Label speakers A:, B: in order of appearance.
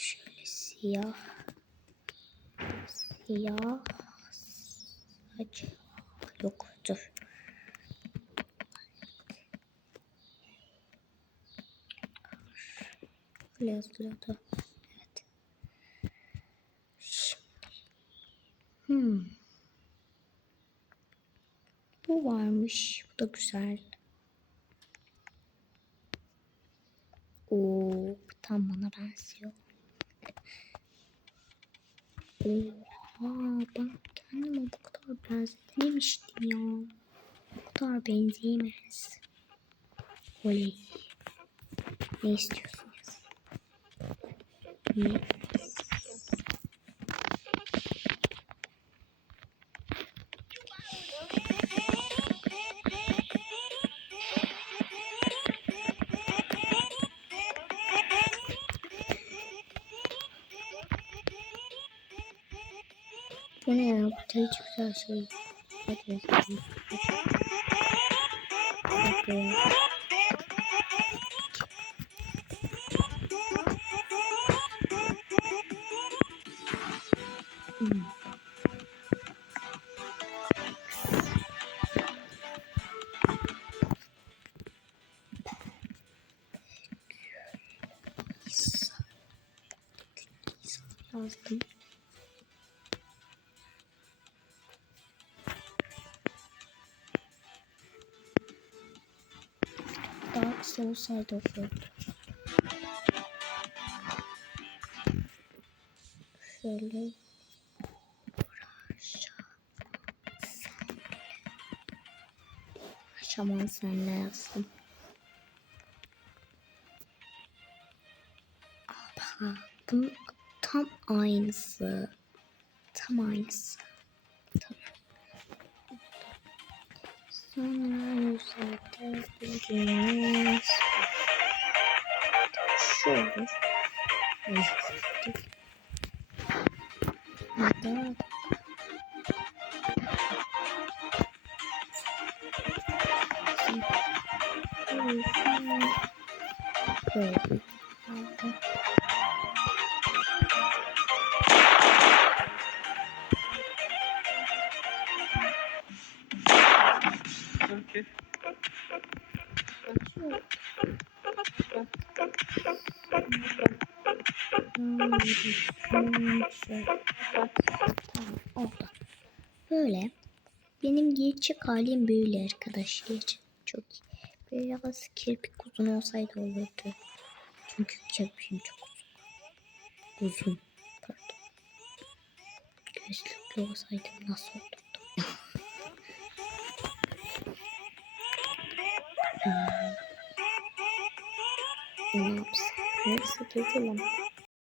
A: Şöyle siyah. Siyah. Saç. Yok dur. Öyle yazılıyordu. Evet. Şimdi. Hmm. Bu varmış. Bu da güzel. Oo, tam bana benziyor. Oha, ben kendime bu kadar benzememiştim ya. Bu kadar benzeyemez. Oley. Ne istiyorsunuz? Ne? Bu ne ya? Bu da hiç güzel şey. Hadi. Hadi. Hadi. Hmm. Yazdım. Daha kısa olsaydı olurdu. Şöyle Şaman senle yazdım. Aha, bunun tam aynısı. Tam aynısı. Tamam. Sonra üzerinde bildiğiniz şu olur. Ya da Böyle.
B: Okay.
A: Oldu. Böyle. Benim gerçek halim böyle arkadaşlar. Çok iyi. Biraz kirpik uzun olsaydı olurdu. Çünkü kirpiğim çok uzun. Uzun. Pardon. Gözlüklü olsaydım nasıl olurdu? Hmm. Ne yapsam? 原始推荐的？